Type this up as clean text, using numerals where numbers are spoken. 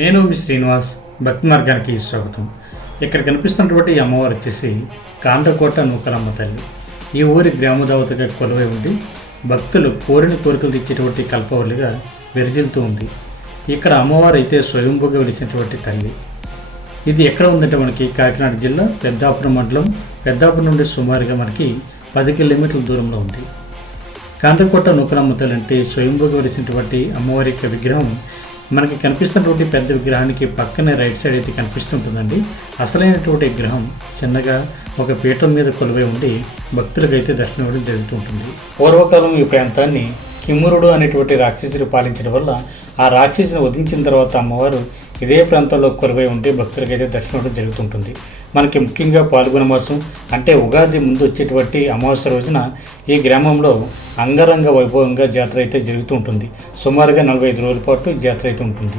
నేను మీ శ్రీనివాస్ భక్తి మార్గానికి స్వాగతం. ఇక్కడ కనిపిస్తున్నటువంటి ఈ అమ్మవారు వచ్చేసి కాండ్రకోట నూకలమ్మ తల్లి. ఈ ఊరి గ్రామ దేవతగా కొలువై ఉండి భక్తులు కోరిన కోరికలు తెచ్చేటువంటి కల్పవల్లిగా విరజిల్లుతూ ఉంది. ఇక్కడ అమ్మవారు అయితే స్వయంభూగా వెలిసినటువంటి తల్లి. ఇది ఎక్కడ ఉందంటే మనకి కాకినాడ జిల్లా పెద్దాపురం మండలం, పెద్దాపురం నుండి సుమారుగా మనకి 10 కిలోమీటర్ల దూరంలో ఉంది. కాండ్రకోట నూకలమ్మ తల్లి అంటే స్వయంభూగా వెలిసినటువంటి అమ్మవారి యొక్క విగ్రహం మనకి కనిపిస్తున్నటువంటి పెద్ద విగ్రహానికి పక్కనే రైట్ సైడ్ అయితే కనిపిస్తుంటుందండి. అసలైనటువంటి విగ్రహం చిన్నగా ఒక పీఠం మీద కొలువై ఉండి భక్తులకైతే దర్శనం ఇవ్వడం జరుగుతూ ఉంటుంది. పూర్వకాలం ఈ ప్రాంతాన్ని కిమ్మురుడు అనేటువంటి రాక్షసుడు పాలించడం వల్ల ఆ రాక్షసుని వధించిన తర్వాత అమ్మవారు ఇదే ప్రాంతంలో కొలువై ఉండి భక్తులకైతే దర్శనం ఇవ్వడం జరుగుతుంటుంది. మనకి ముఖ్యంగా పాల్గొన మాసం అంటే ఉగాది ముందు వచ్చేటువంటి అమావాస్య రోజున ఈ గ్రామంలో అంగరంగ వైభవంగా జాతర అయితే జరుగుతూ ఉంటుంది. సుమారుగా 45 రోజుల పాటు జాతర అయితే ఉంటుంది.